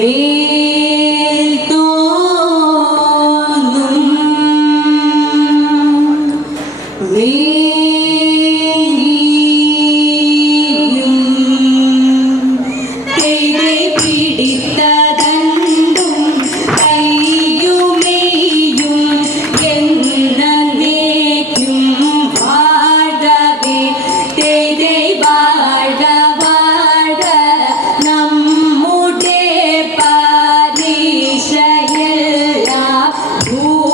Please. Ooh.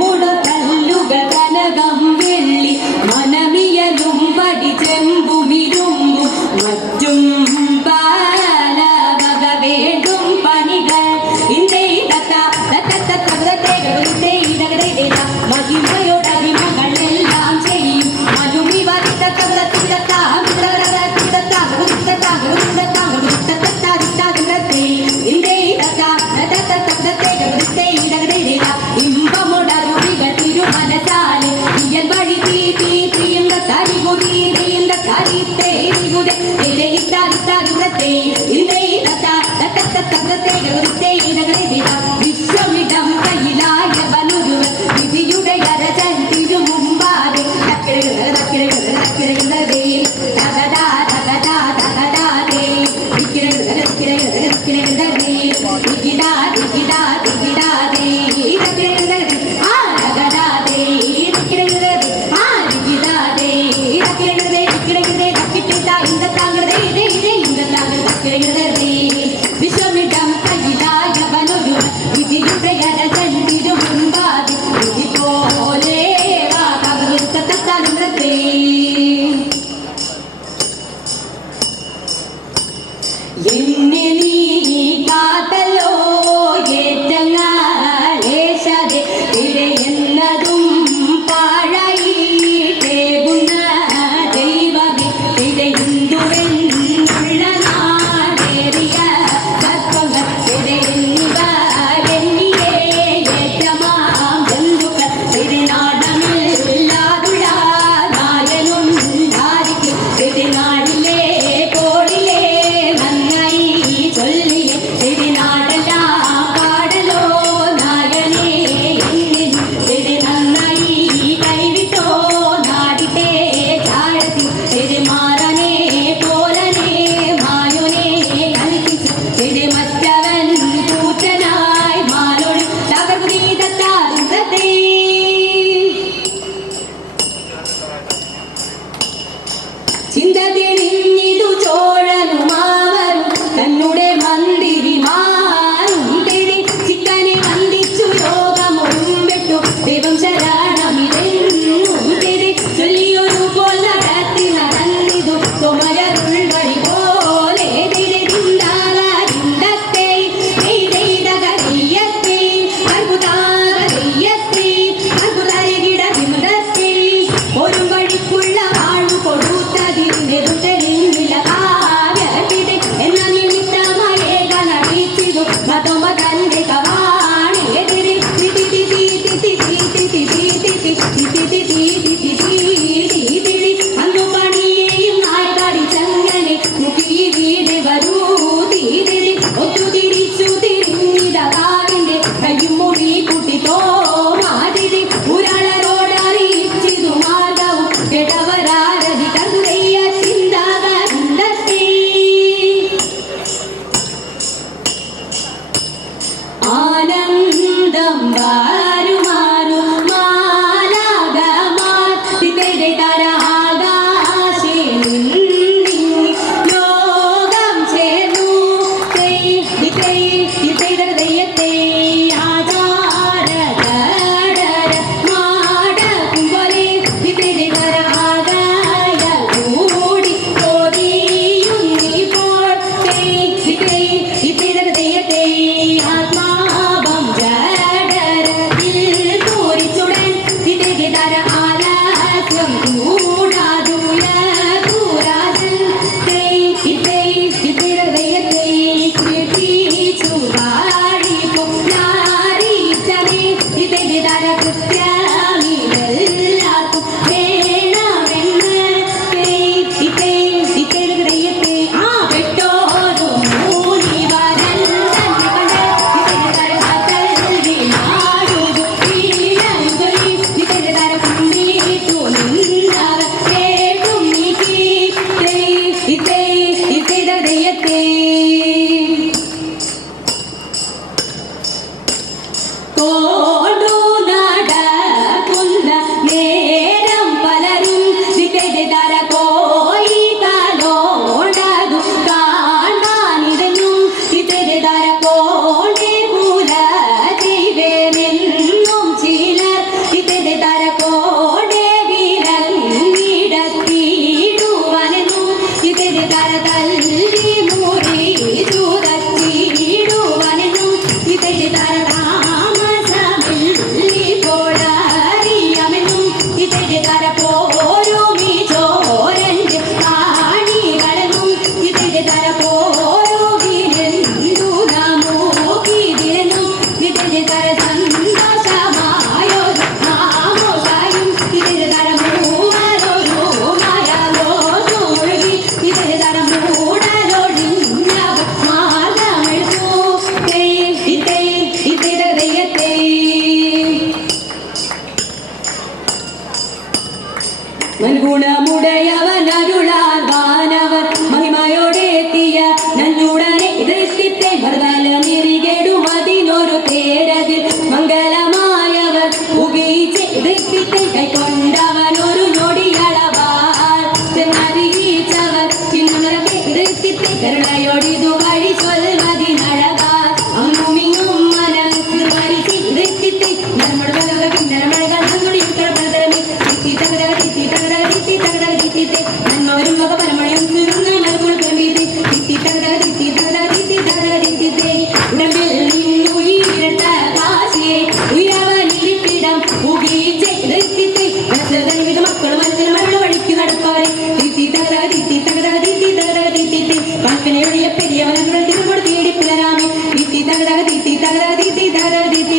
നമ്മുടെ കല്ലുകൾ കനകം വെള്ളി മനമിയലും പടി ചെമ്പുമിരുമ്പും മറ്റും പാ തരികുതി തരിത്തേ തരികുതെ തരിത്താരിത്തേ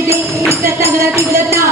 ചെയ്ത് ഇത്തത്തങ്ങളെ തിരുവത്താ